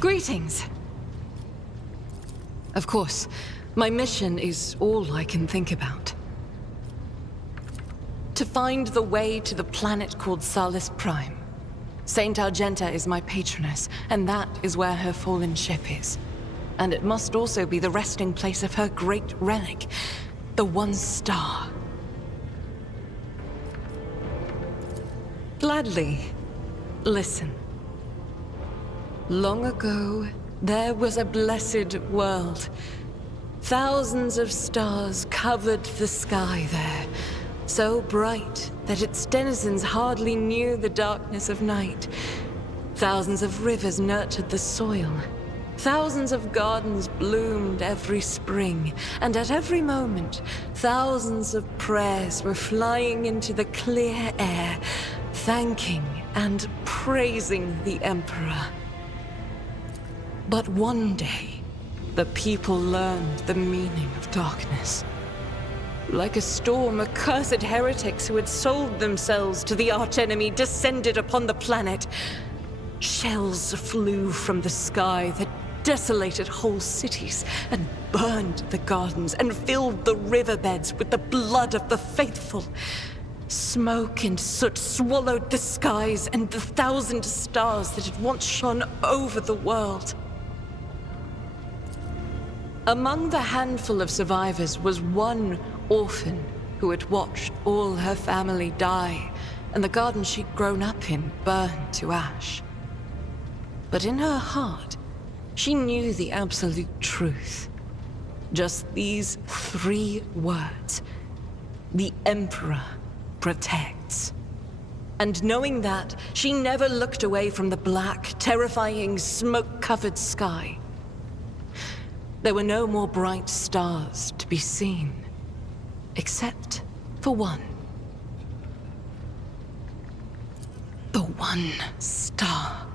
Greetings. Of course, my mission is all I can think about. To find the way to the planet called Salus Prime. Saint Argenta is my patroness, and that is where her fallen ship is. And it must also be the resting place of her great relic, the One Star. Gladly. Listen. Long ago, there was a blessed world. Thousands of stars covered the sky there, so bright that its denizens hardly knew the darkness of night. Thousands of rivers nurtured the soil. Thousands of gardens bloomed every spring, and at every moment, thousands of prayers were flying into the clear air, thanking and praising the Emperor. But one day, the people learned the meaning of darkness. Like a storm, accursed heretics who had sold themselves to the archenemy descended upon the planet. Shells flew from the sky that desolated whole cities and burned the gardens and filled the riverbeds with the blood of the faithful. Smoke and soot swallowed the skies and the 1,000 stars that had once shone over the world. Among the handful of survivors was one orphan who had watched all her family die, and the garden she'd grown up in burned to ash. But in her heart, she knew the absolute truth. Just these 3 words. The Emperor protects. And knowing that, she never looked away from the black, terrifying, smoke-covered sky. There were no more bright stars to be seen, except for one. The One Star.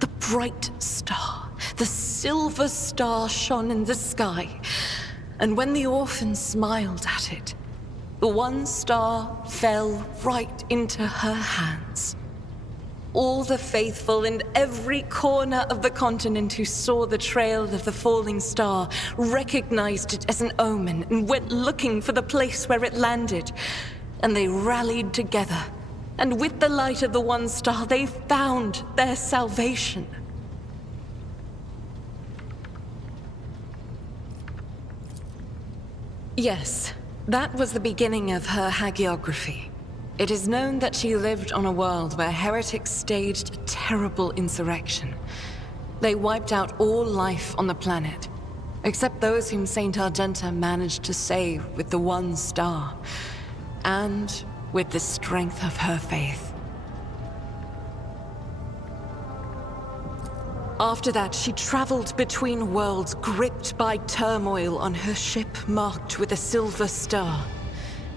The bright star. The silver star shone in the sky. And when the orphan smiled at it, the One Star fell right into her hands. All the faithful in every corner of the continent who saw the trail of the falling star recognized it as an omen and went looking for the place where it landed. And they rallied together. And with the light of the One Star, they found their salvation. Yes, that was the beginning of her hagiography. It is known that she lived on a world where heretics staged a terrible insurrection. They wiped out all life on the planet, except those whom Saint Argenta managed to save with the One Star, and with the strength of her faith. After that, she traveled between worlds, gripped by turmoil on her ship marked with a silver star,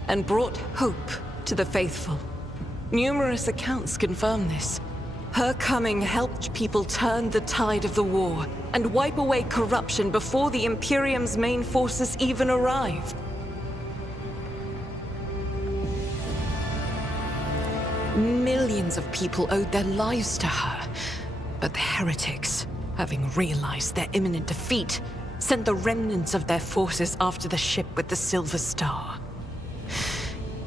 and brought hope to the faithful. Numerous accounts confirm this. Her coming helped people turn the tide of the war and wipe away corruption before the Imperium's main forces even arrived. Millions of people owed their lives to her, but the heretics, having realized their imminent defeat, sent the remnants of their forces after the ship with the Silver Star.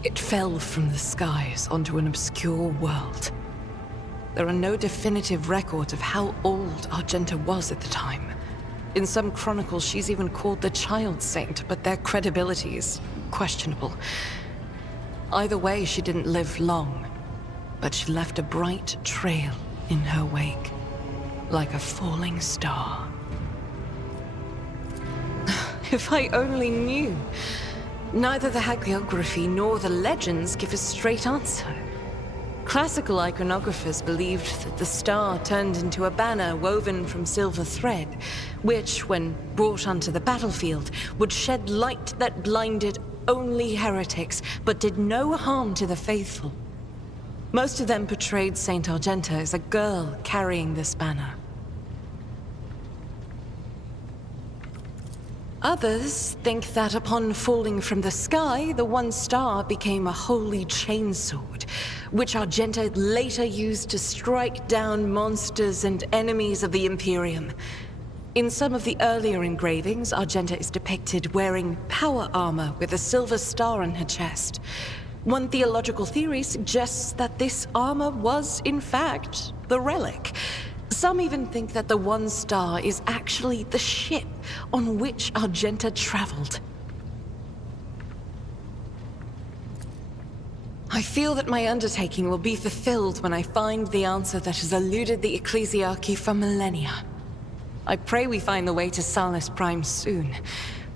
It fell from the skies onto an obscure world. There are no definitive records of how old Argenta was at the time. In some chronicles, she's even called the Child Saint, but their credibility is questionable. Either way, she didn't live long, but she left a bright trail in her wake, like a falling star. If I only knew. Neither the hagiography nor the legends give a straight answer. Classical iconographers believed that the star turned into a banner woven from silver thread, which, when brought onto the battlefield, would shed light that blinded only heretics, but did no harm to the faithful. Most of them portrayed Saint Argenta as a girl carrying this banner. Others think that upon falling from the sky, the one star became a holy chainsword, which Argenta later used to strike down monsters and enemies of the Imperium. In some of the earlier engravings, Argenta is depicted wearing power armor with a silver star on her chest. One theological theory suggests that this armor was, in fact, the relic. Some even think that the one star is actually the ship on which Argenta traveled. I feel that my undertaking will be fulfilled when I find the answer that has eluded the Ecclesiarchy for millennia. I pray we find the way to Salus Prime soon.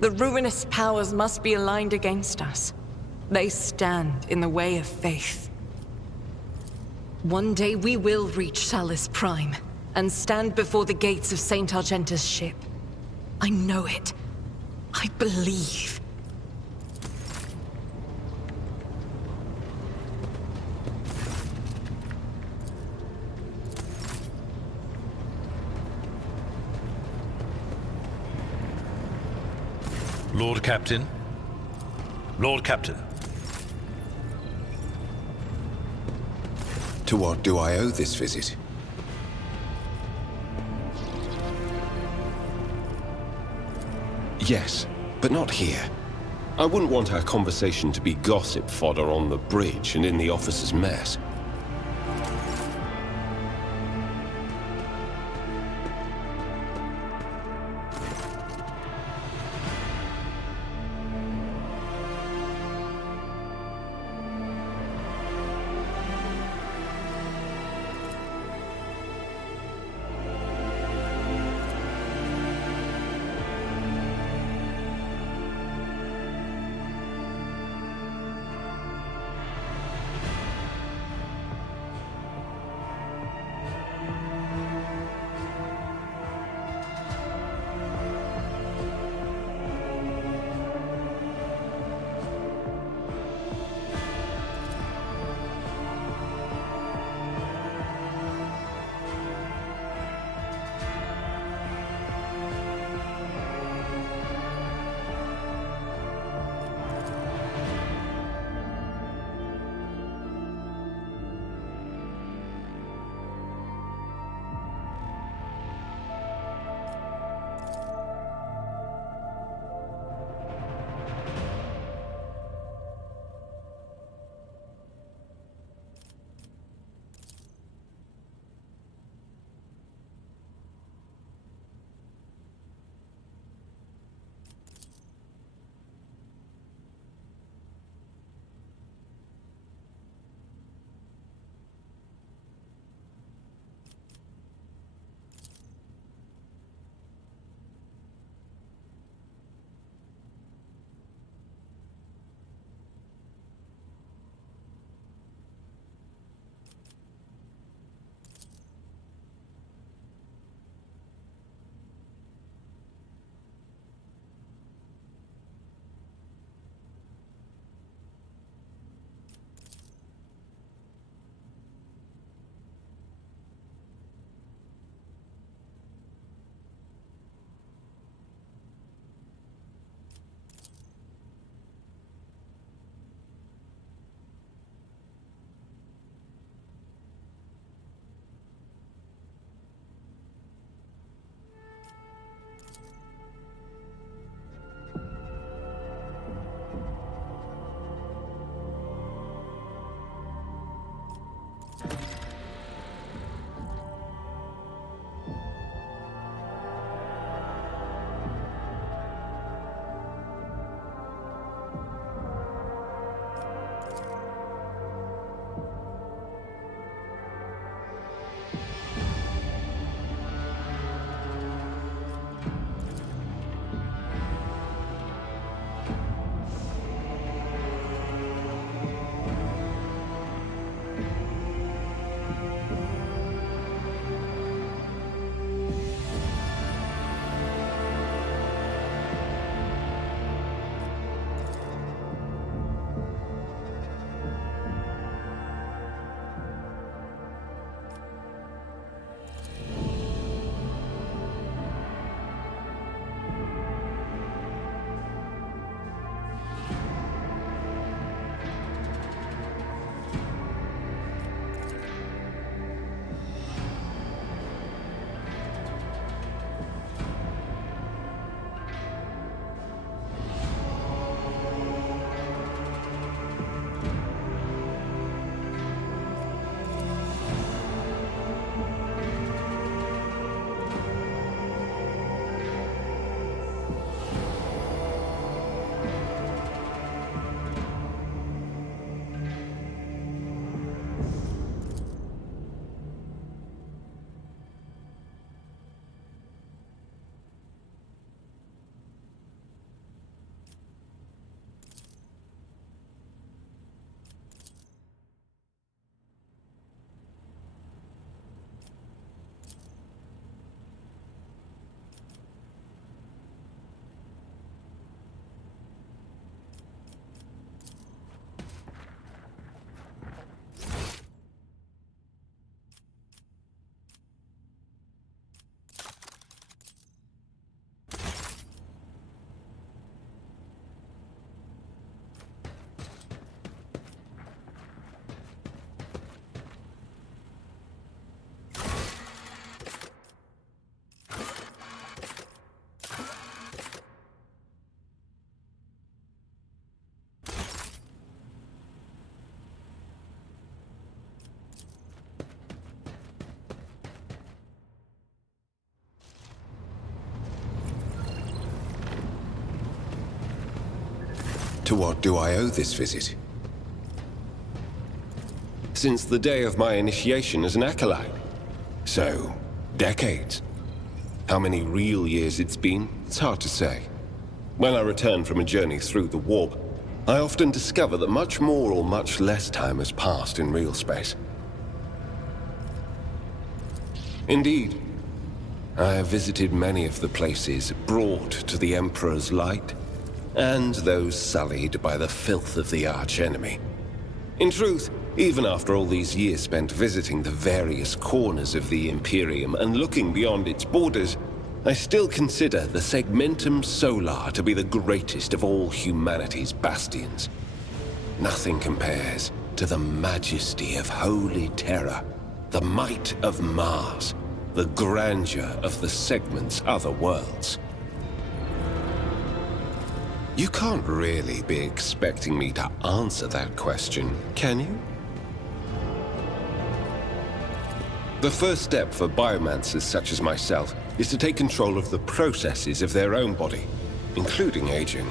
The ruinous powers must be aligned against us. They stand in the way of faith. One day we will reach Salus Prime and stand before the gates of Saint Argenta's ship. I know it. I believe. Lord Captain? Lord Captain. To what do I owe this visit? Yes, but not here. I wouldn't want our conversation to be gossip fodder on the bridge and in the officers' mess. To what do I owe this visit? Since the day of my initiation as an acolyte. So, decades. How many real years it's been, it's hard to say. When I return from a journey through the warp, I often discover that much more or much less time has passed in real space. Indeed, I have visited many of the places brought to the Emperor's light, and those sullied by the filth of the archenemy. In truth, even after all these years spent visiting the various corners of the Imperium and looking beyond its borders, I still consider the Segmentum Solar to be the greatest of all humanity's bastions. Nothing compares to the majesty of Holy Terror, the might of Mars, the grandeur of the Segment's other worlds. You can't really be expecting me to answer that question, can you? The first step for biomancers such as myself is to take control of the processes of their own body, including aging.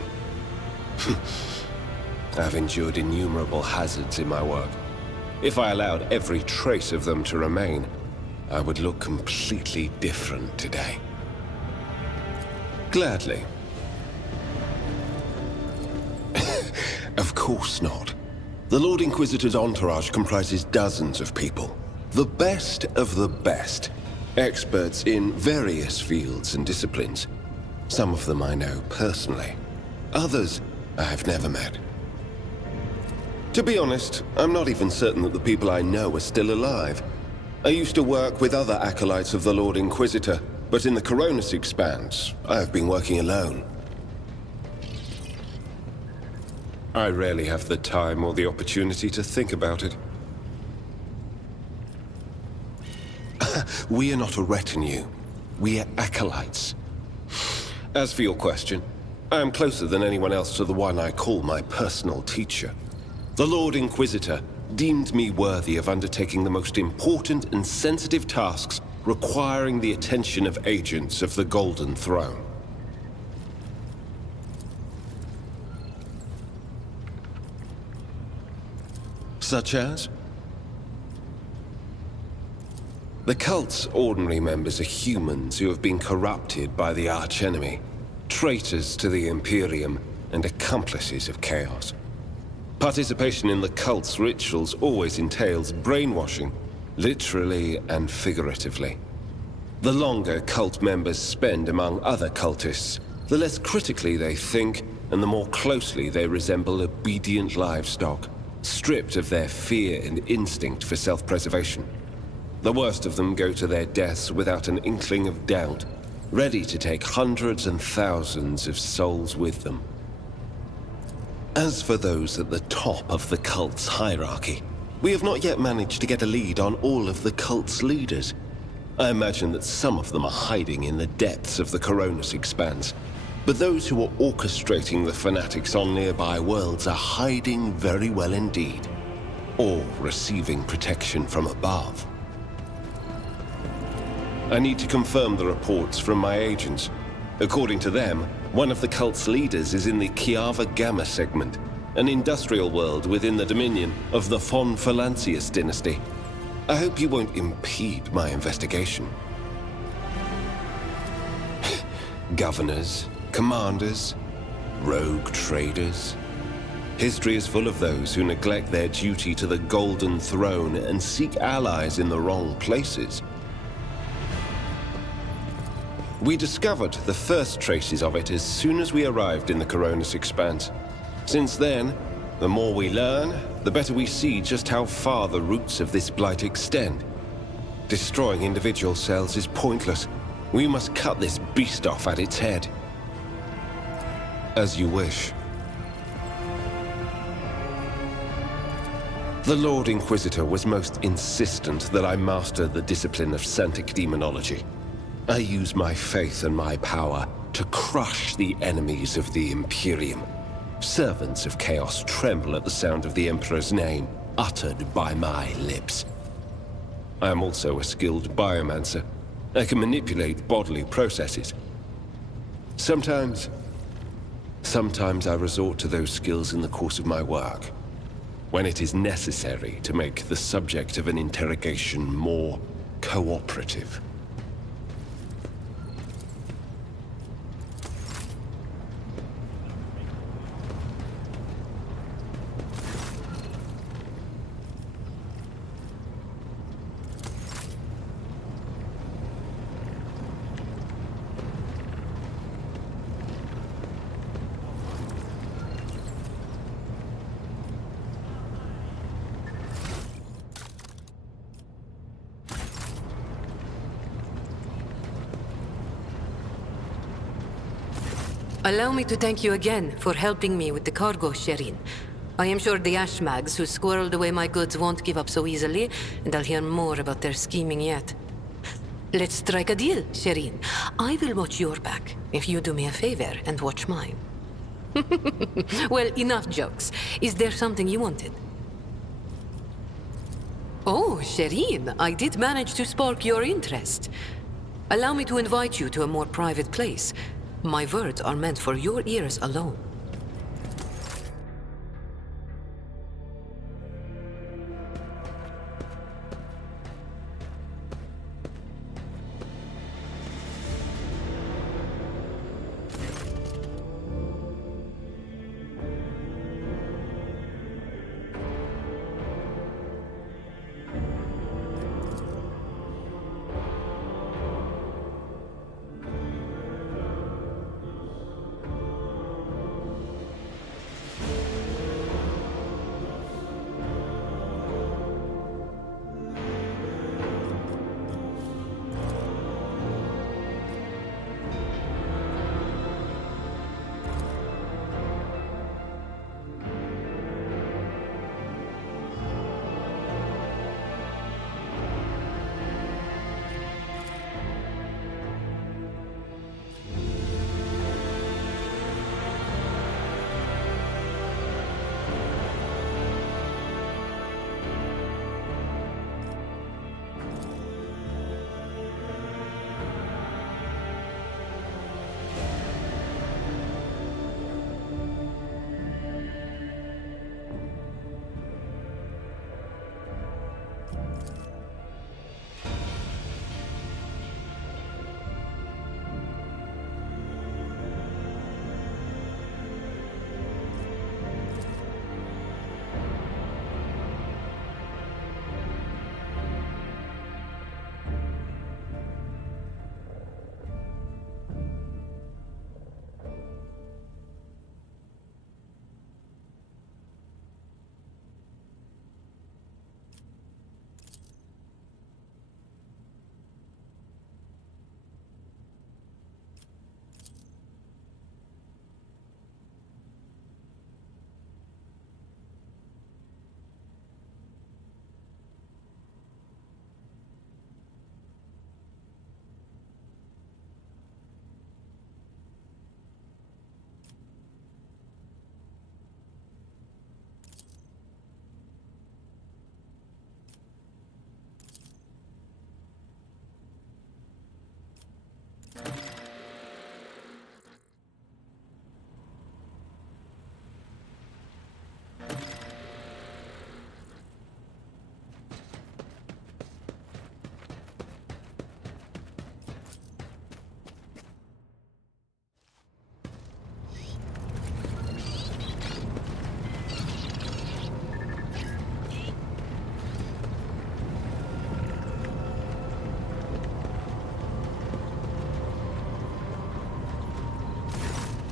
I've endured innumerable hazards in my work. If I allowed every trace of them to remain, I would look completely different today. Gladly. Of course not. The Lord Inquisitor's entourage comprises dozens of people. The best of the best. Experts in various fields and disciplines. Some of them I know personally. Others I've never met. To be honest, I'm not even certain that the people I know are still alive. I used to work with other acolytes of the Lord Inquisitor, but in the Coronis Expanse, I've been working alone. I rarely have the time or the opportunity to think about it. We are not a retinue. We are acolytes. As for your question, I am closer than anyone else to the one I call my personal teacher. The Lord Inquisitor deemed me worthy of undertaking the most important and sensitive tasks requiring the attention of agents of the Golden Throne. Such as? The cult's ordinary members are humans who have been corrupted by the archenemy, traitors to the Imperium, and accomplices of chaos. Participation in the cult's rituals always entails brainwashing, literally and figuratively. The longer cult members spend among other cultists, the less critically they think, and the more closely they resemble obedient livestock, stripped of their fear and instinct for self-preservation. The worst of them go to their deaths without an inkling of doubt, ready to take hundreds and thousands of souls with them. As for those at the top of the cult's hierarchy, we have not yet managed to get a lead on all of the cult's leaders. I imagine that some of them are hiding in the depths of the Coronis Expanse, but those who are orchestrating the fanatics on nearby worlds are hiding very well indeed, or receiving protection from above. I need to confirm the reports from my agents. According to them, one of the cult's leaders is in the Kiava Gamma segment, an industrial world within the dominion of the Von Phalantius dynasty. I hope you won't impede my investigation. Governors, commanders, rogue traders. History is full of those who neglect their duty to the Golden Throne and seek allies in the wrong places. We discovered the first traces of it as soon as we arrived in the Coronis Expanse. Since then, the more we learn, the better we see just how far the roots of this blight extend. Destroying individual cells is pointless. We must cut this beast off at its head. As you wish. The Lord Inquisitor was most insistent that I master the discipline of Santic Demonology. I use my faith and my power to crush the enemies of the Imperium. Servants of Chaos tremble at the sound of the Emperor's name, uttered by my lips. I am also a skilled biomancer. I can manipulate bodily processes. Sometimes, Sometimes I resort to those skills in the course of my work, when it is necessary to make the subject of an interrogation more cooperative. Allow me to thank you again for helping me with the cargo, Shireen. I am sure the Ashmags who squirreled away my goods won't give up so easily, and I'll hear more about their scheming yet. Let's strike a deal, Shireen. I will watch your back, if you do me a favor and watch mine. Well, enough jokes. Is there something you wanted? Oh, Shireen, I did manage to spark your interest. Allow me to invite you to a more private place. My words are meant for your ears alone.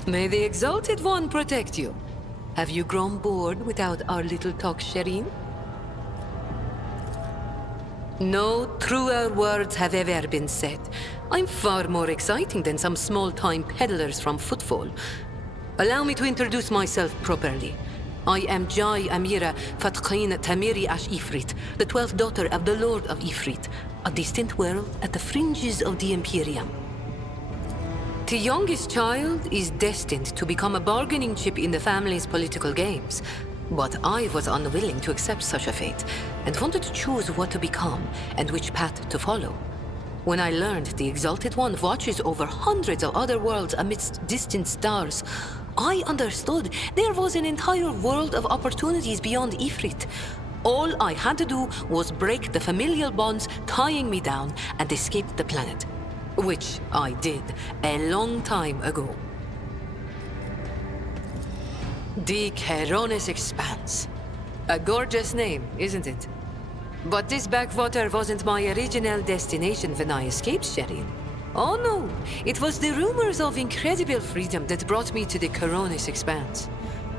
May the Exalted One protect you. Have you grown bored without our little talk, Shireen? No truer words have ever been said. I'm far more exciting than some small-time peddlers from Footfall. Allow me to introduce myself properly. I am Jai Amira Fatqin Tamiri Ash Ifrit, the 12th daughter of the Lord of Ifrit, a distant world at the fringes of the Imperium. The youngest child is destined to become a bargaining chip in the family's political games. But I was unwilling to accept such a fate, and wanted to choose what to become and which path to follow. When I learned the Exalted One watches over hundreds of other worlds amidst distant stars, I understood there was an entire world of opportunities beyond Ifrit. All I had to do was break the familial bonds tying me down and escape the planet. Which I did a long time ago. The Keronis Expanse. A gorgeous name, isn't it? But this backwater wasn't my original destination when I escaped, Shireen. Oh no, it was the rumors of incredible freedom that brought me to the Keronis Expanse.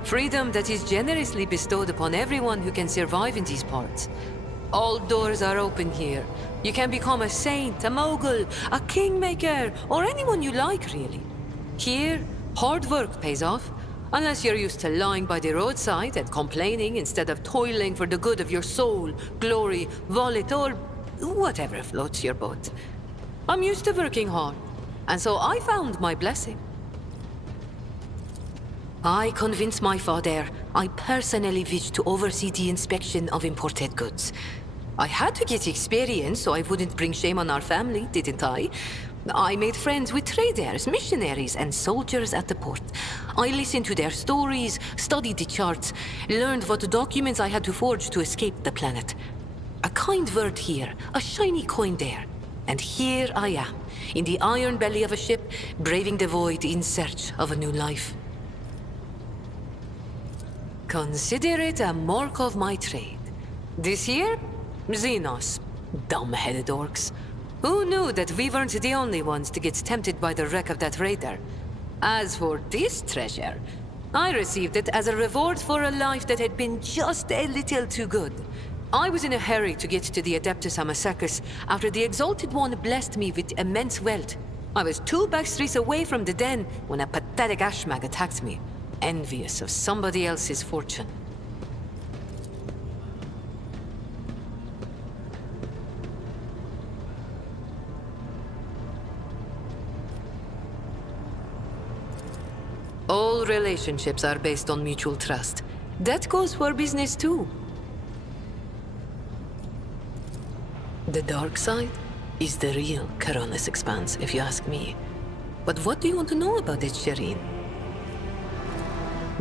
Freedom that is generously bestowed upon everyone who can survive in these parts. All doors are open here. You can become a saint, a mogul, a kingmaker, or anyone you like, really. Here, hard work pays off. Unless you're used to lying by the roadside and complaining instead of toiling for the good of your soul, glory, wallet, or whatever floats your boat. I'm used to working hard, and so I found my blessing. I convinced my father I personally wished to oversee the inspection of imported goods. I had to get experience so I wouldn't bring shame on our family, didn't I? I made friends with traders, missionaries, and soldiers at the port. I listened to their stories, studied the charts, learned what documents I had to forge to escape the planet. A kind word here, a shiny coin there. And here I am, in the iron belly of a ship, braving the void in search of a new life. Consider it a mark of my trade. This year, Xenos. Dumb-headed orcs. Who knew that we weren't the only ones to get tempted by the wreck of that raider? As for this treasure, I received it as a reward for a life that had been just a little too good. I was in a hurry to get to the Adeptus Amasacus after the Exalted One blessed me with immense wealth. I was 2 backstreets away from the den when a pathetic ashmag attacked me, envious of somebody else's fortune. All relationships are based on mutual trust. That goes for business too. The dark side is the real Keronis Expanse, if you ask me. But what do you want to know about it, Shireen?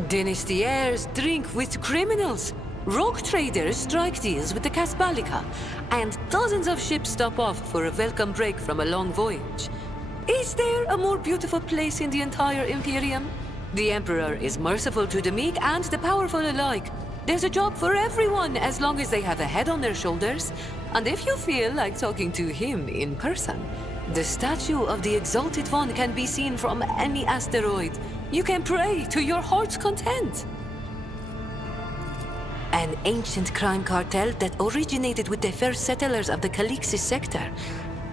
Dynasty-heirs drink with criminals. Rogue traders strike deals with the Kasbalika. And dozens of ships stop off for a welcome break from a long voyage. Is there a more beautiful place in the entire Imperium? The Emperor is merciful to the meek and the powerful alike. There's a job for everyone as long as they have a head on their shoulders. And if you feel like talking to him in person, the statue of the Exalted One can be seen from any asteroid. You can pray to your heart's content. An ancient crime cartel that originated with the first settlers of the Calixis sector.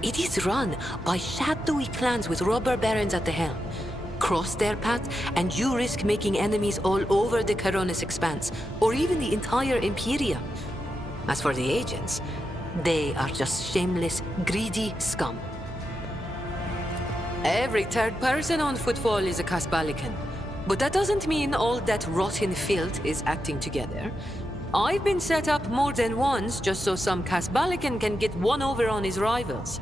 It is run by shadowy clans with robber barons at the helm. Cross their path, and you risk making enemies all over the Keronis Expanse, or even the entire Imperium. As for the agents, they are just shameless, greedy scum. Every third person on Footfall is a Kasbalikan. But that doesn't mean all that rotten filth is acting together. I've been set up more than once just so some Kasbalikan can get one over on his rivals.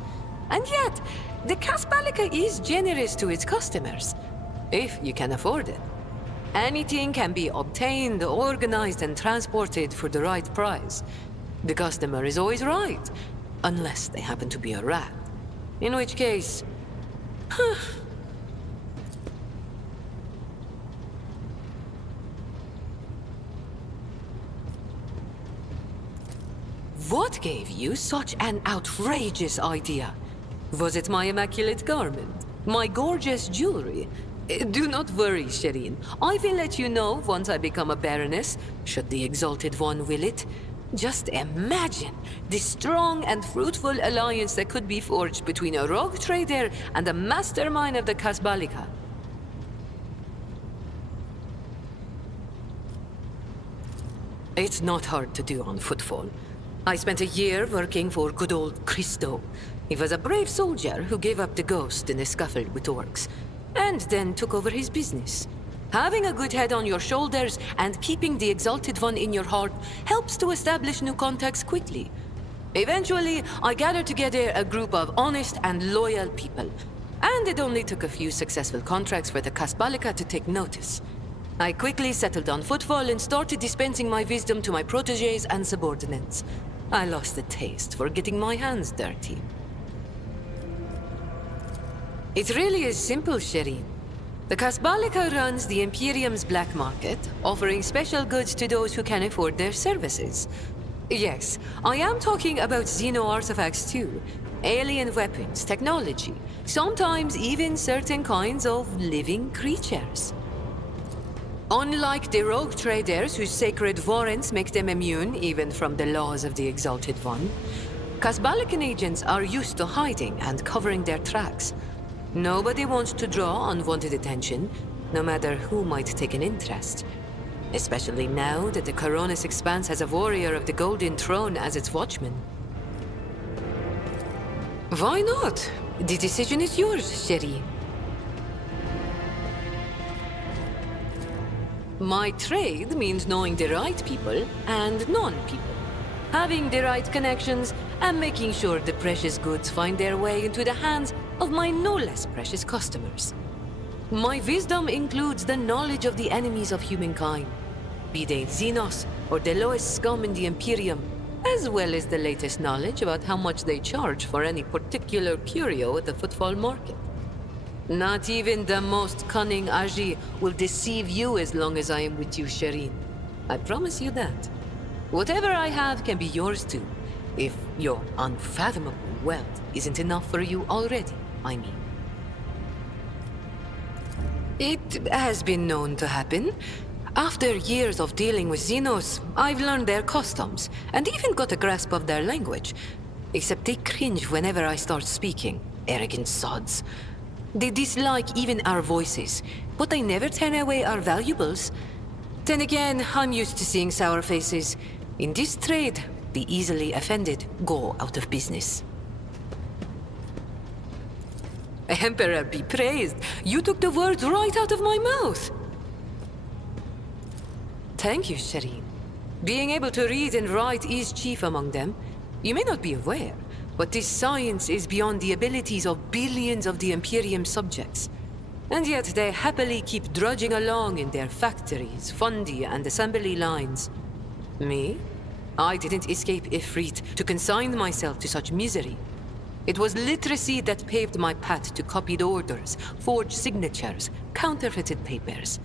And yet, the Kasbalika is generous to its customers, if you can afford it. Anything can be obtained, organized, and transported for the right price. The customer is always right, unless they happen to be a rat. In which case... What gave you such an outrageous idea? Was it my immaculate garment? My gorgeous jewelry? Do not worry, Shireen. I will let you know once I become a baroness, should the Exalted One will it. Just imagine the strong and fruitful alliance that could be forged between a rogue trader and the mastermind of the Kasbalika. It's not hard to do on Footfall. I spent a year working for good old Christo. He was a brave soldier who gave up the ghost in a scuffle with orcs, and then took over his business. Having a good head on your shoulders and keeping the Exalted One in your heart helps to establish new contacts quickly. Eventually, I gathered together a group of honest and loyal people. And it only took a few successful contracts for the Kasbalika to take notice. I quickly settled on footfall and started dispensing my wisdom to my protégés and subordinates. I lost the taste for getting my hands dirty. It really is simple, Shireen. The Kasbalika runs the Imperium's black market, offering special goods to those who can afford their services. Yes, I am talking about Xeno artifacts too. Alien weapons, technology, sometimes even certain kinds of living creatures. Unlike the rogue traders whose sacred warrants make them immune even from the laws of the Exalted One, Kasbalikan agents are used to hiding and covering their tracks. Nobody wants to draw unwanted attention, no matter who might take an interest. Especially now that the Coronis Expanse has a warrior of the Golden Throne as its watchman. Why not? The decision is yours, Sherry. My trade means knowing the right people and non-people. Having the right connections and making sure the precious goods find their way into the hands of my no less precious customers. My wisdom includes the knowledge of the enemies of humankind, be they Xenos or the lowest scum in the Imperium, as well as the latest knowledge about how much they charge for any particular curio at the footfall market. Not even the most cunning Aji will deceive you as long as I am with you, Shireen. I promise you that. Whatever I have can be yours too, if your unfathomable wealth isn't enough for you already, I mean. It has been known to happen. After years of dealing with Xenos, I've learned their customs, and even got a grasp of their language. Except they cringe whenever I start speaking. Arrogant sods. They dislike even our voices, but they never turn away our valuables. Then again, I'm used to seeing sour faces. In this trade, the easily offended go out of business. Emperor be praised! You took the words right out of my mouth! Thank you, Shireen. Being able to read and write is chief among them. You may not be aware, but this science is beyond the abilities of billions of the Imperium subjects. And yet they happily keep drudging along in their factories, fundi, and assembly lines. Me? I didn't escape Ifrit to consign myself to such misery. It was literacy that paved my path to copied orders, forged signatures, counterfeited papers.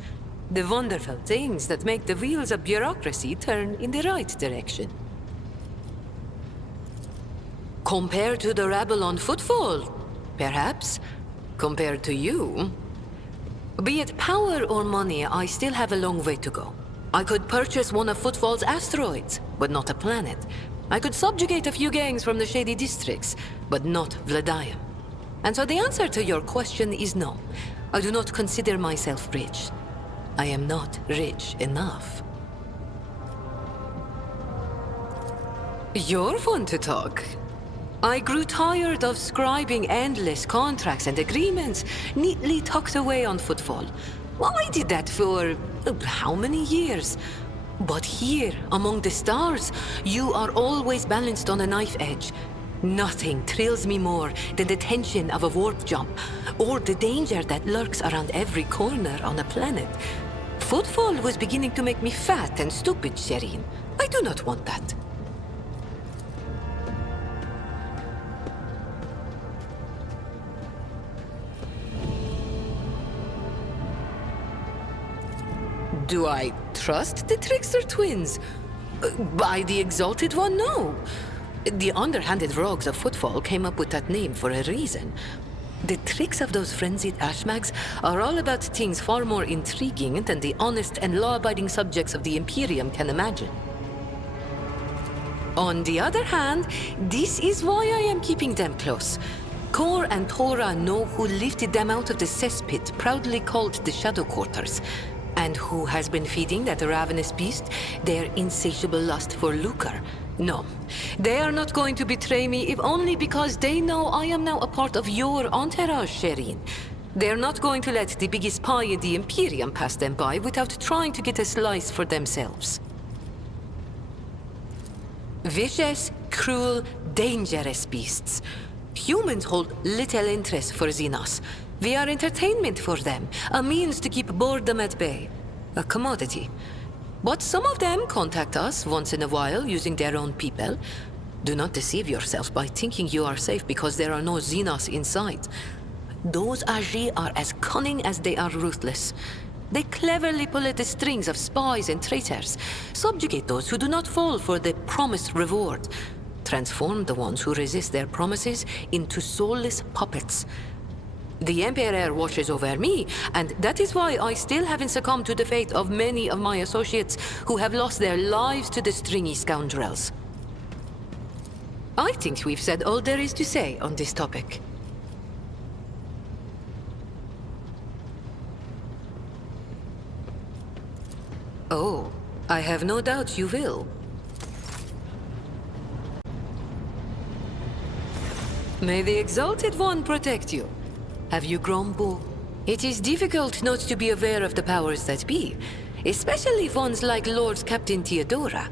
The wonderful things that make the wheels of bureaucracy turn in the right direction. Compared to the rabble on footfall, perhaps. Compared to you. Be it power or money, I still have a long way to go. I could purchase one of Footfall's asteroids, but not a planet. I could subjugate a few gangs from the shady districts, but not Vladium. And so the answer to your question is no. I do not consider myself rich. I am not rich enough. You're fun to talk. I grew tired of scribing endless contracts and agreements neatly tucked away on Footfall. Well, I did that for how many years? But here, among the stars, you are always balanced on a knife edge. Nothing thrills me more than the tension of a warp jump, or the danger that lurks around every corner on a planet. Footfall was beginning to make me fat and stupid, Shireen. I do not want that. Do I trust the Trickster twins? By the Exalted One, no. The underhanded rogues of Footfall came up with that name for a reason. The tricks of those frenzied ashmags are all about things far more intriguing than the honest and law-abiding subjects of the Imperium can imagine. On the other hand, this is why I am keeping them close. Kor and Tora know who lifted them out of the cesspit proudly called the Shadow Quarters, and who has been feeding that ravenous beast their insatiable lust for lucre. No, they are not going to betray me if only because they know I am now a part of your entourage, Shireen. They're not going to let the biggest pie in the Imperium pass them by without trying to get a slice for themselves. Vicious, cruel, dangerous beasts. Humans hold little interest for Xenos. We are entertainment for them, a means to keep boredom at bay, a commodity. But some of them contact us once in a while using their own people. Do not deceive yourself by thinking you are safe because there are no Xenos inside. Those Agi are as cunning as they are ruthless. They cleverly pull at the strings of spies and traitors, subjugate those who do not fall for the promised reward, transform the ones who resist their promises into soulless puppets. The Emperor watches over me, and that is why I still haven't succumbed to the fate of many of my associates who have lost their lives to the stringy scoundrels. I think we've said all there is to say on this topic. Oh, I have no doubt you will. May the Exalted One protect you. Have you grown bold? It is difficult not to be aware of the powers that be, especially ones like Lord Captain Theodora.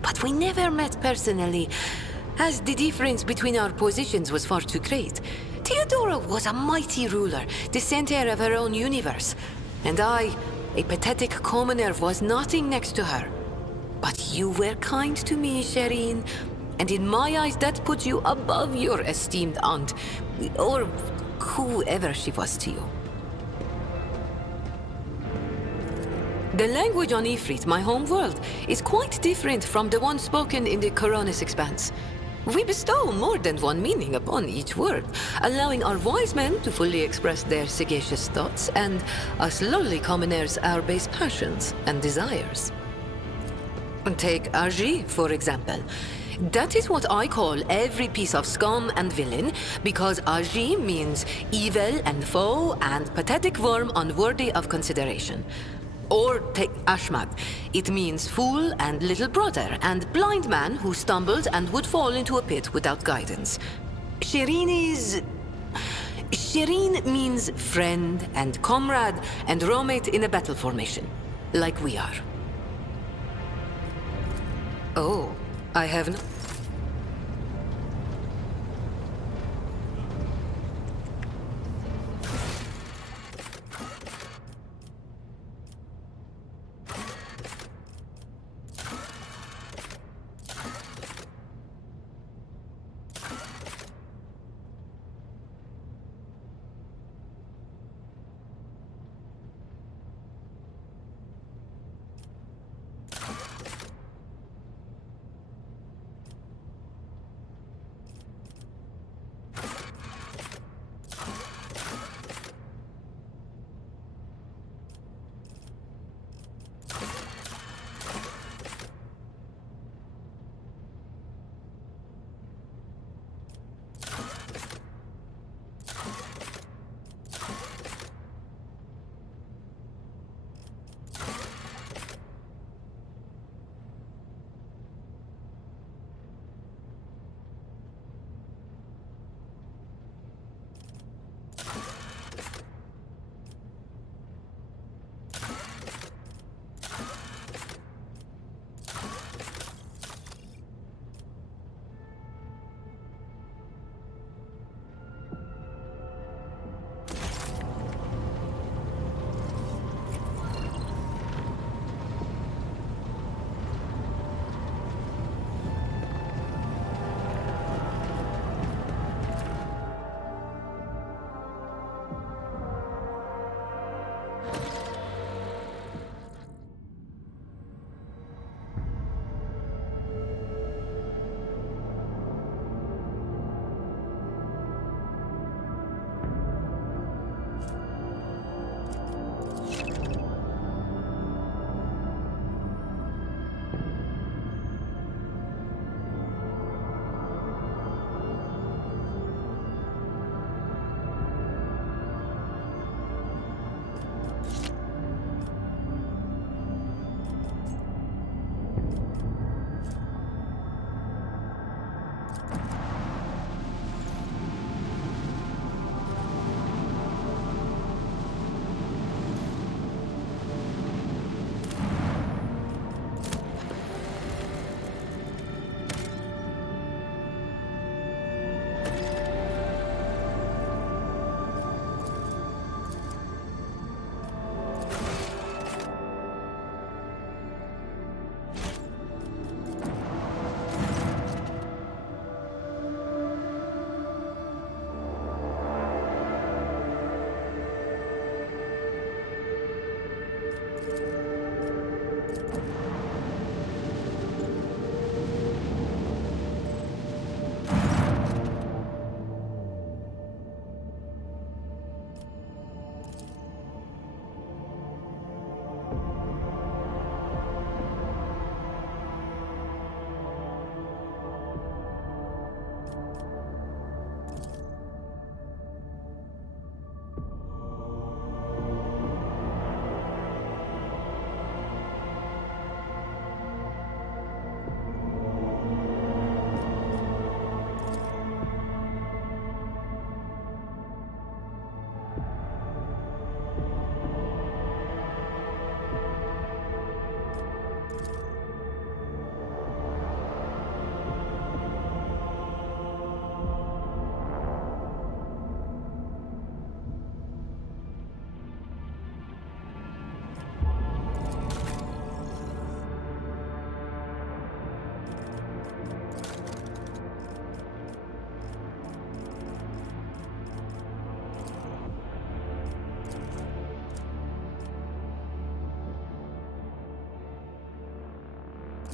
But we never met personally, as the difference between our positions was far too great. Theodora was a mighty ruler, the center of her own universe, and I, a pathetic commoner, was nothing next to her. But you were kind to me, Shireen, and in my eyes that puts you above your esteemed aunt, or whoever she was to you. The language on Ifrit, my home world, is quite different from the one spoken in the Coronis Expanse. We bestow more than one meaning upon each word, allowing our wise men to fully express their sagacious thoughts, and us lowly commoners our base passions and desires. Take Agi, for example. That is what I call every piece of scum and villain, because Agi means evil and foe and pathetic worm unworthy of consideration. Or take Ashmag. It means fool and little brother and blind man who stumbled and would fall into a pit without guidance. Shireen means friend and comrade and roommate in a battle formation, like we are. Oh, I have no...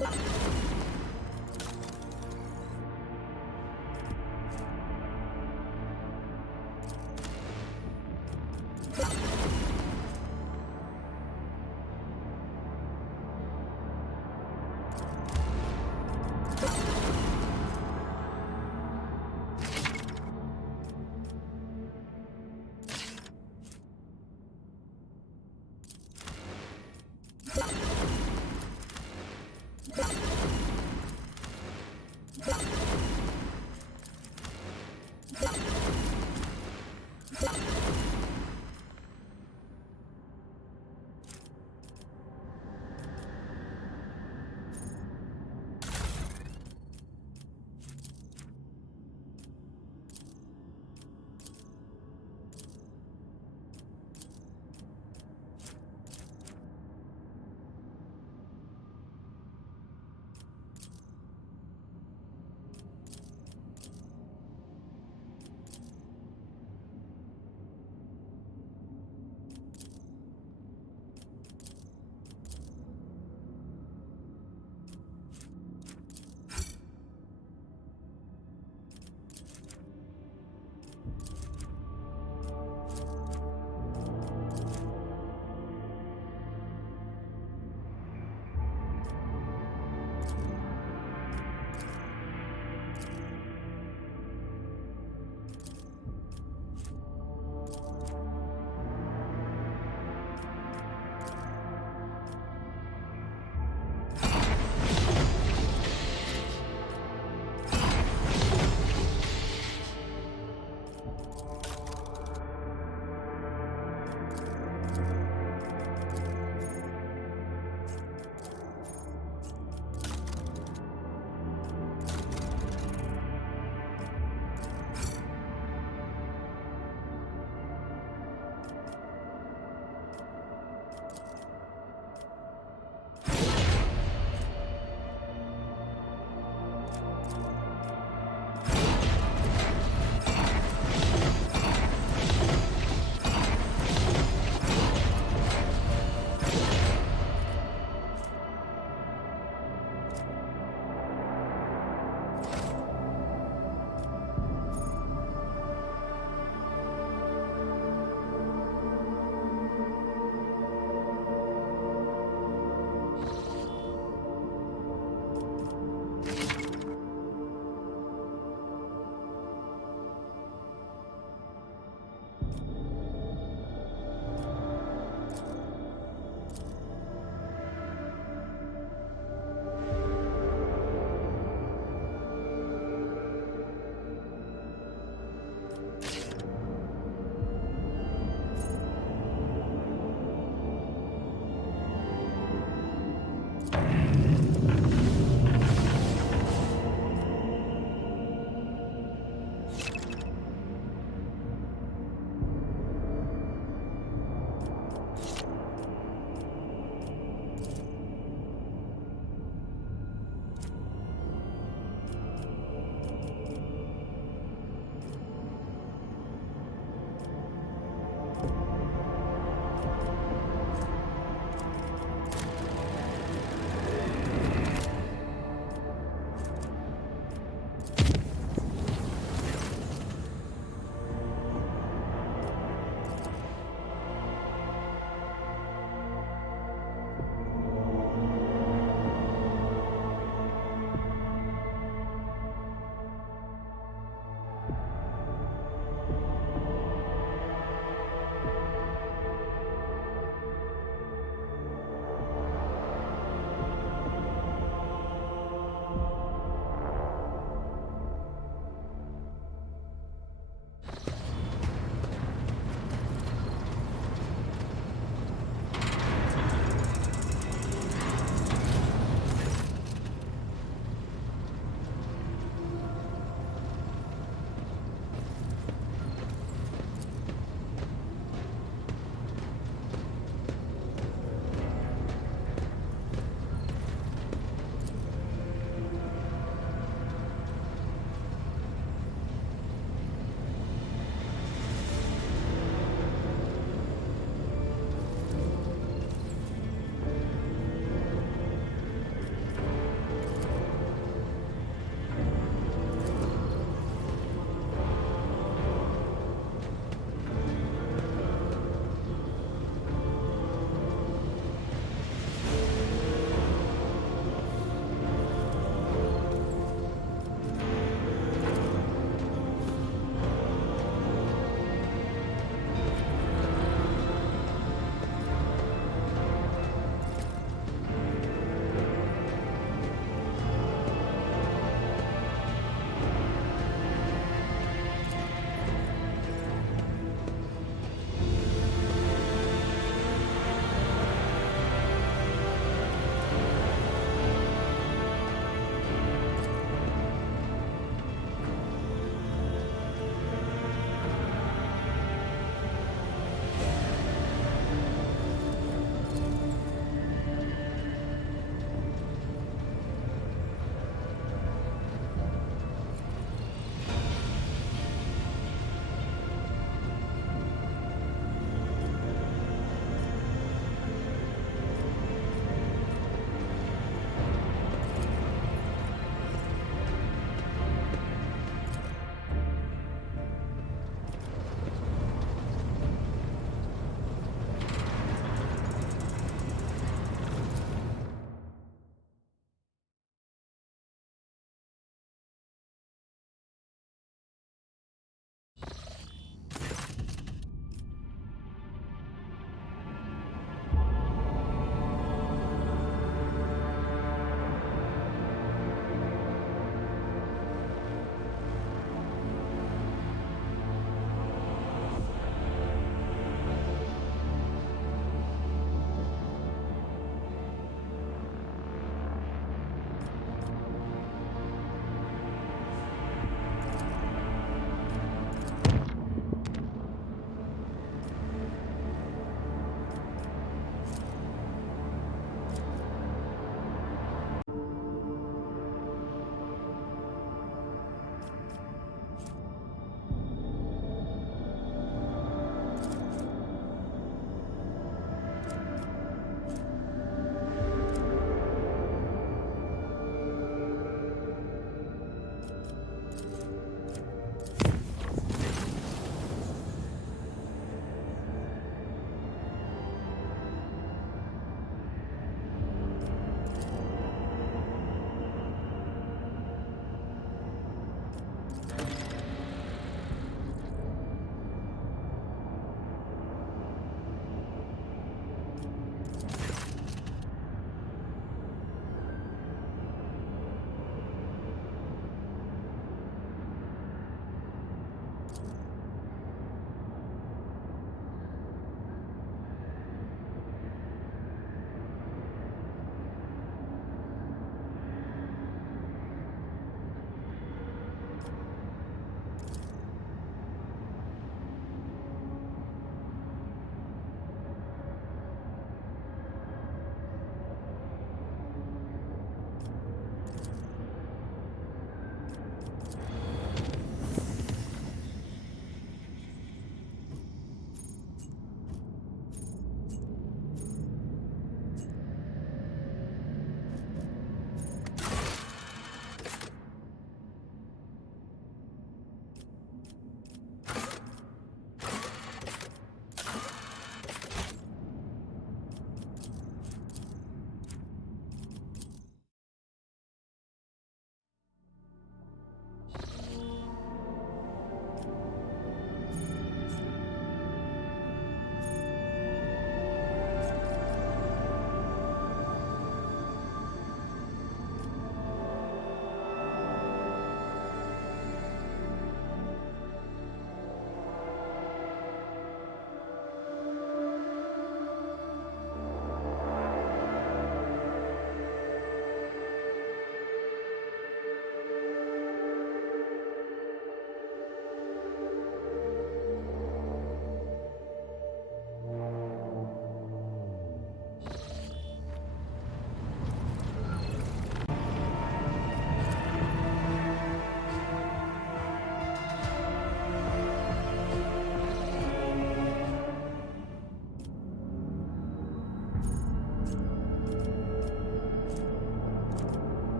You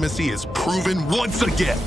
supremacy is proven once again!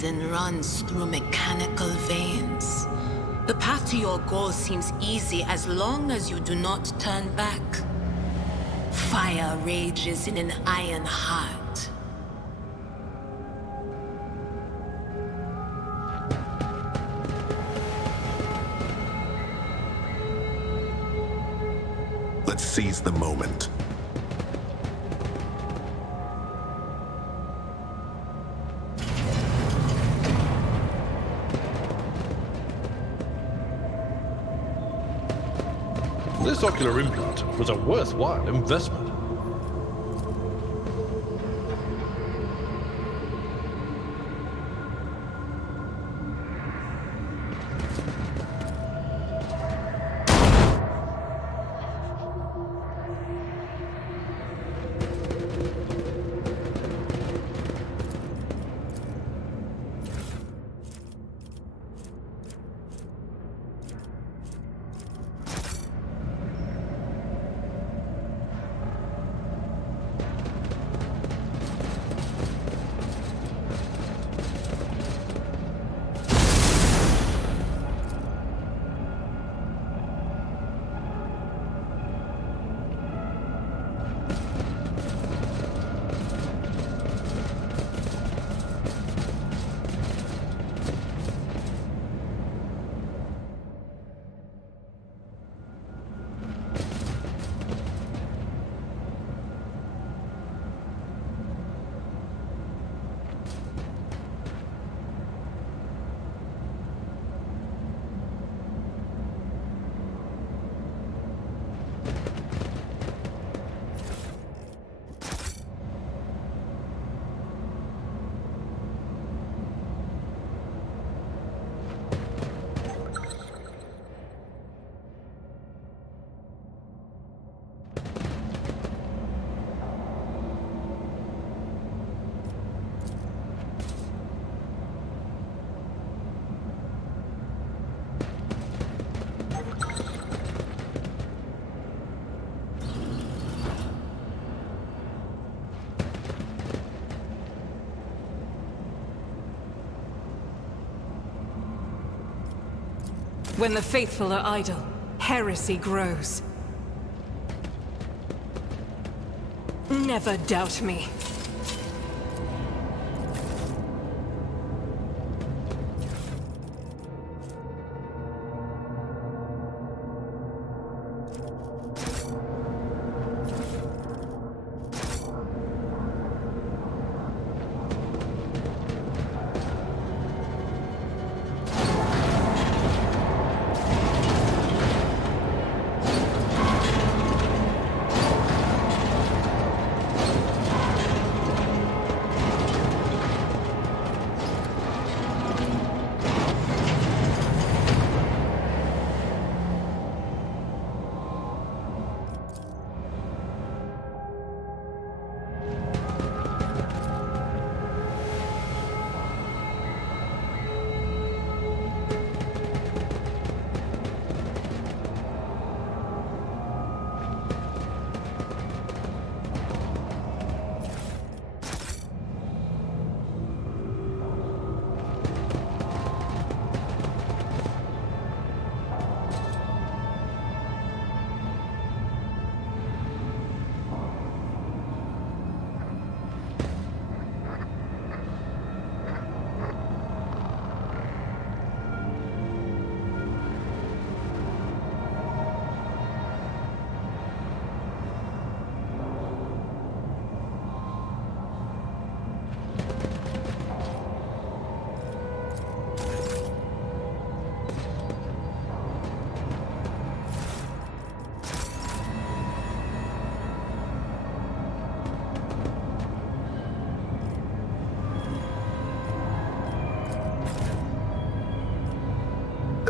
reason runs through mechanical veins. The path to your goal seems easy as long as you do not turn back. Fire rages in an iron heart. Let's seize the moment. This ocular implant was a worthwhile investment. When the faithful are idle, heresy grows. Never doubt me.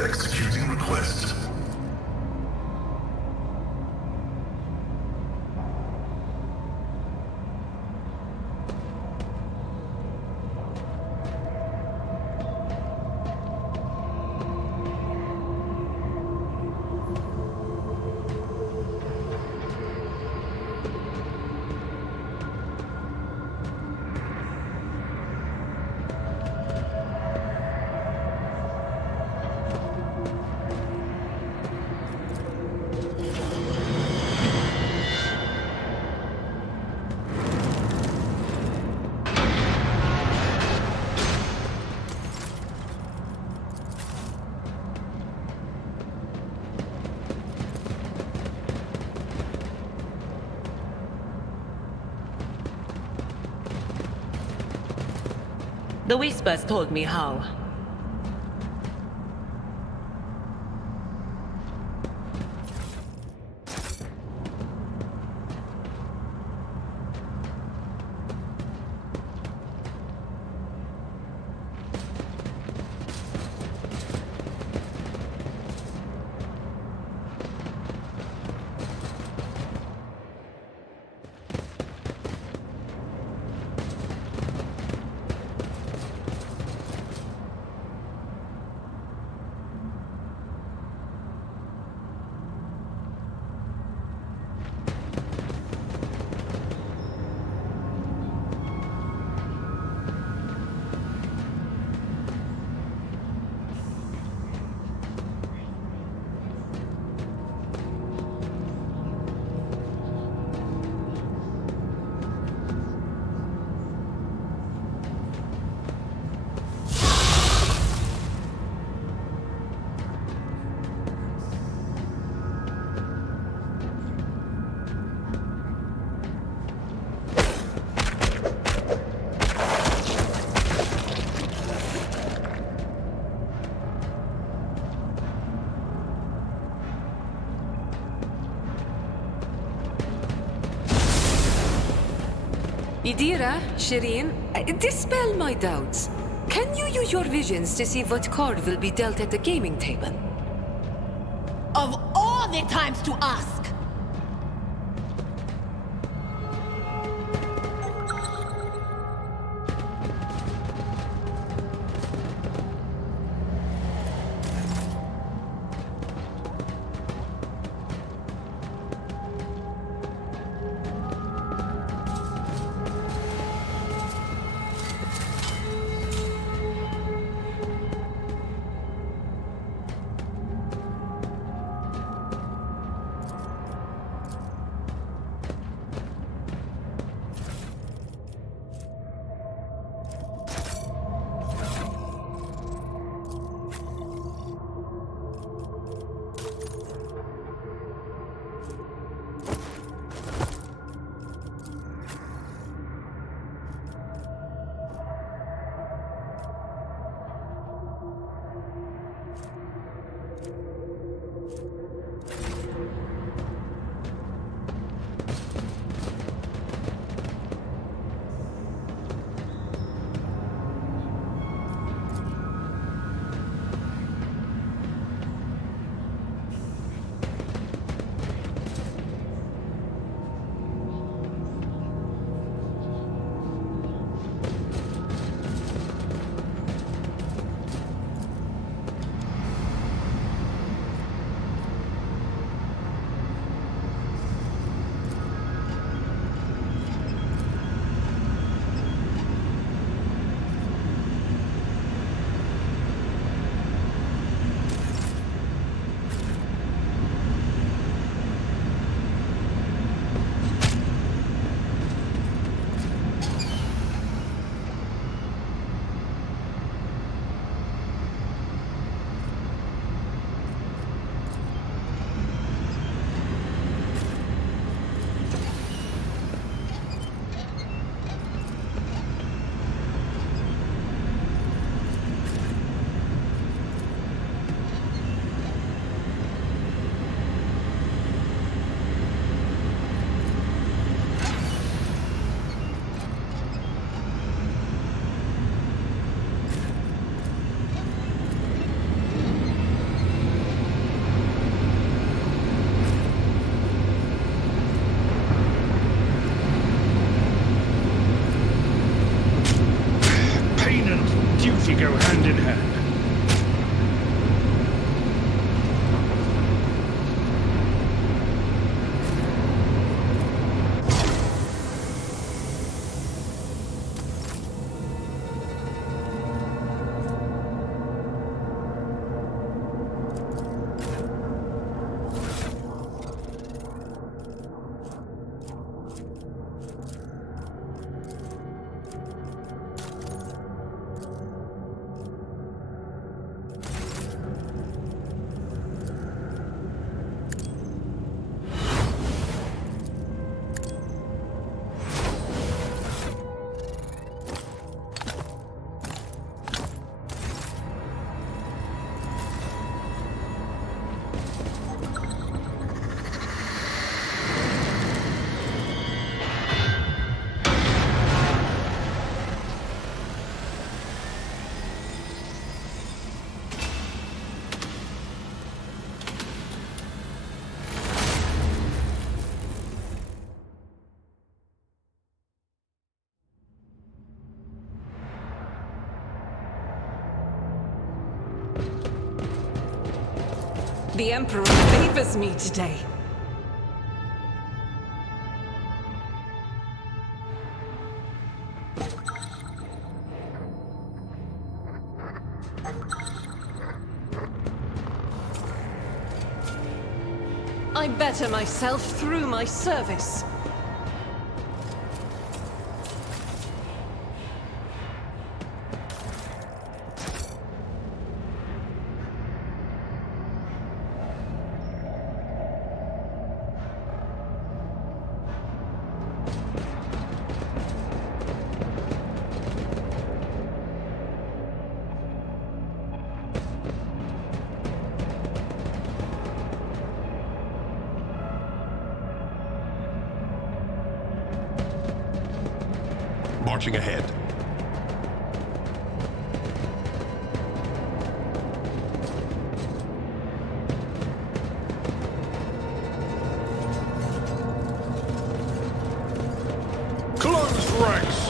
Executing request. The Whispers told me how. Idira, Shireen, dispel my doubts. Can you use your visions to see what card will be dealt at the gaming table? Of all the times to ask! The Emperor favors me today. I better myself through my service. Marching ahead. Close ranks!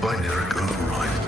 Binary override.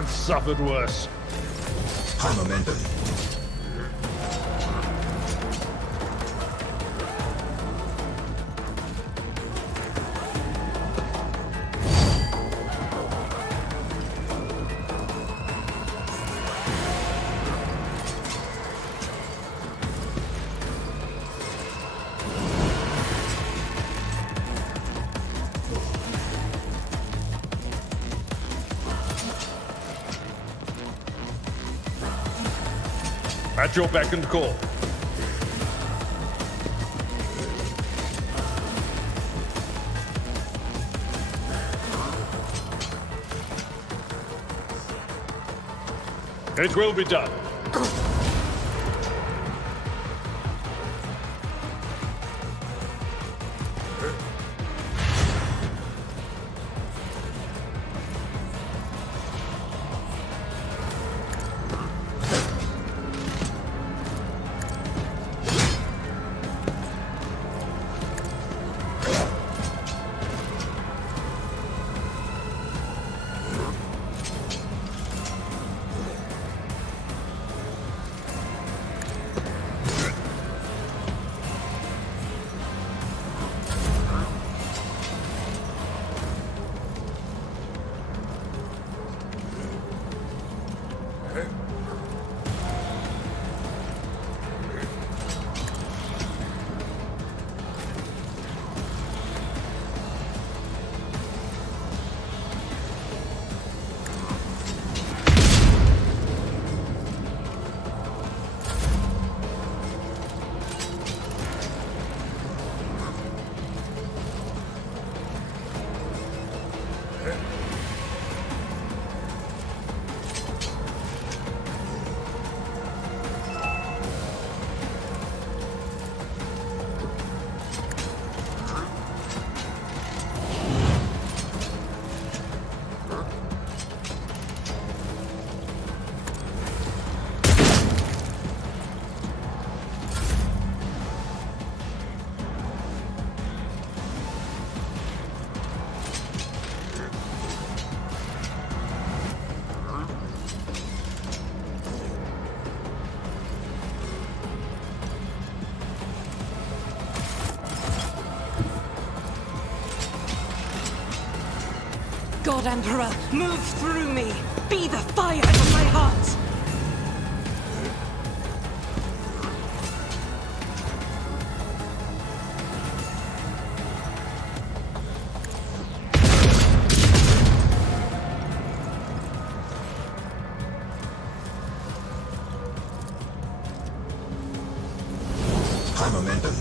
I've suffered worse. High momentum. At your beck and call. It will be done. God Emperor, move through me! Be the fire in my heart! High momentum.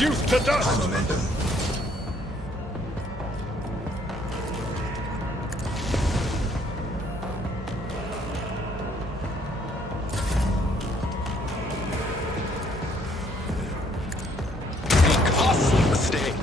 reduced to dust! High momentum. A costly mistake.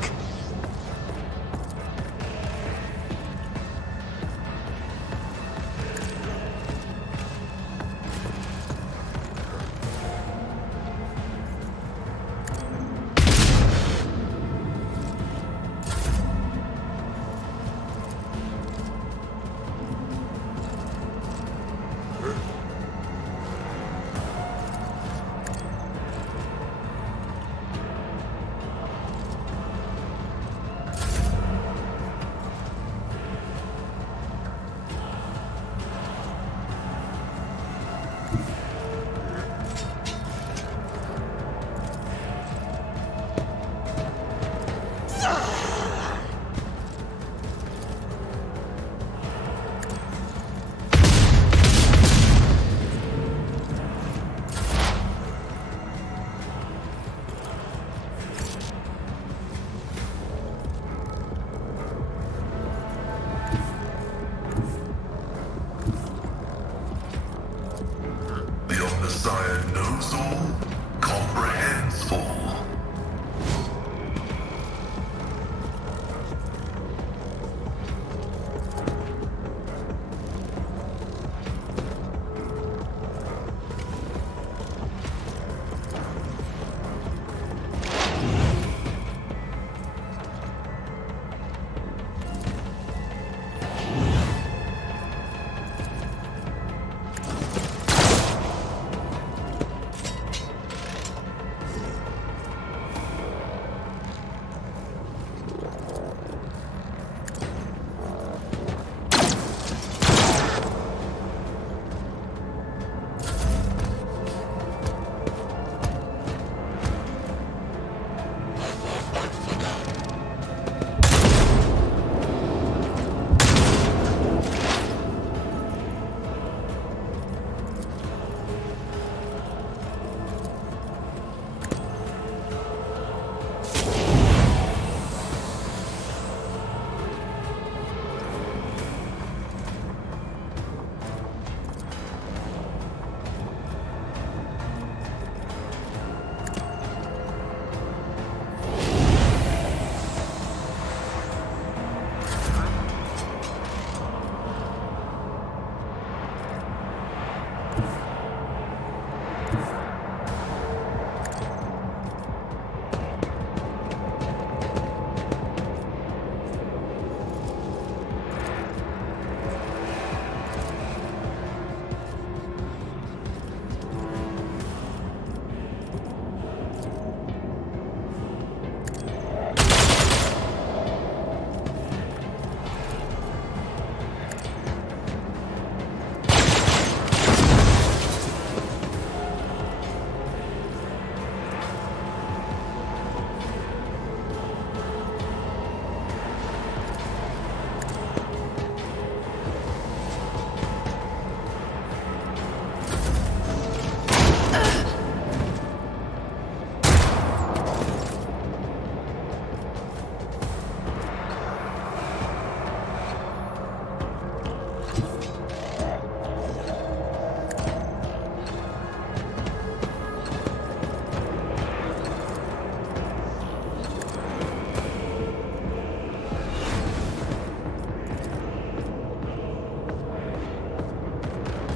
The Omnissiah knows all, comprehends all.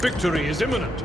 Victory is imminent.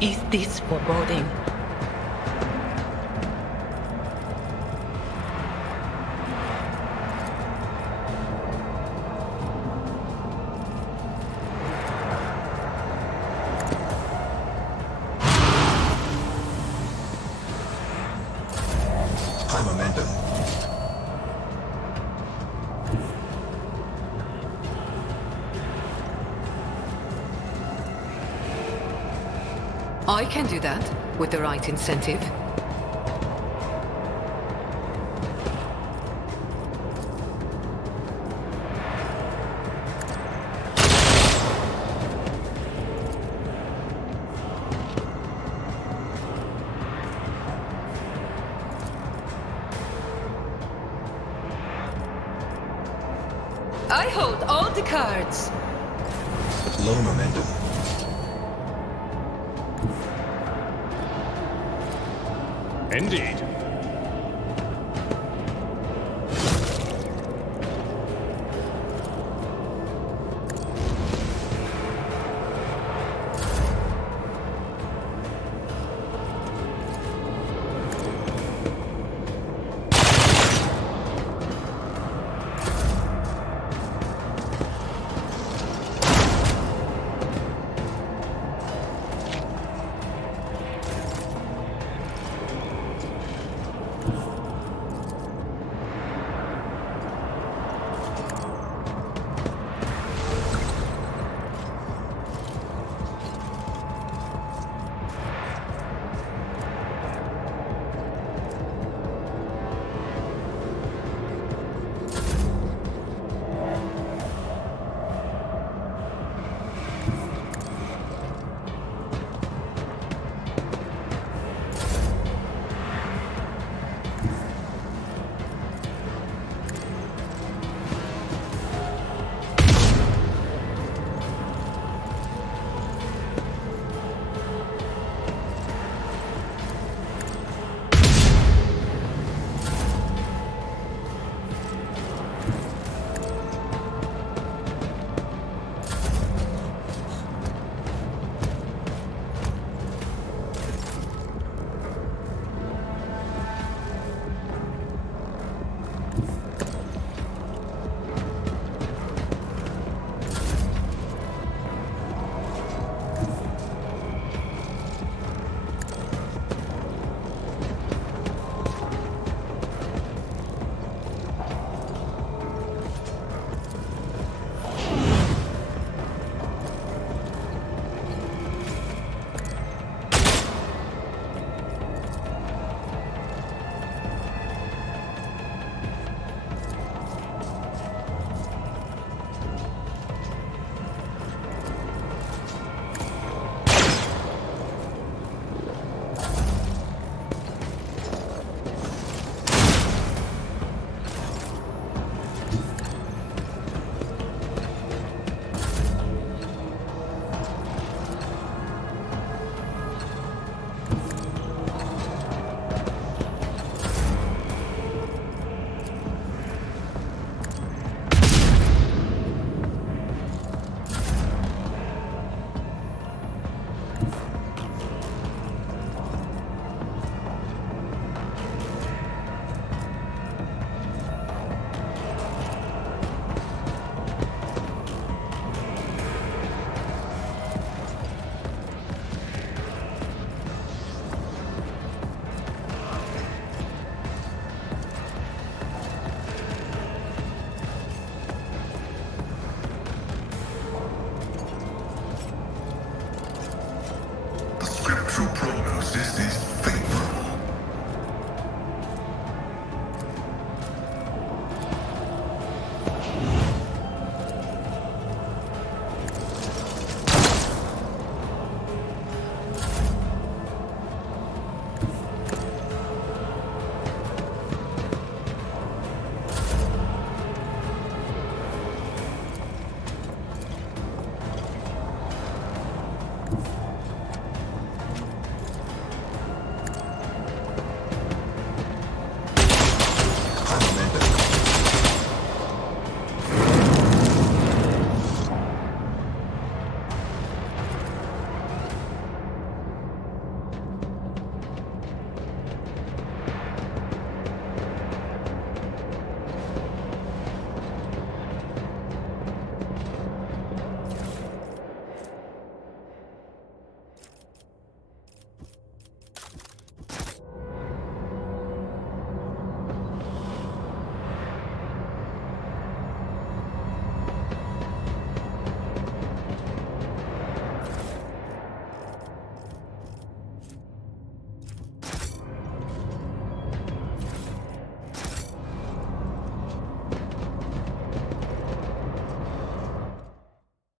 Is this foreboding? High momentum. I can do that, with the right incentive. I hold all the cards. Low momentum. Indeed.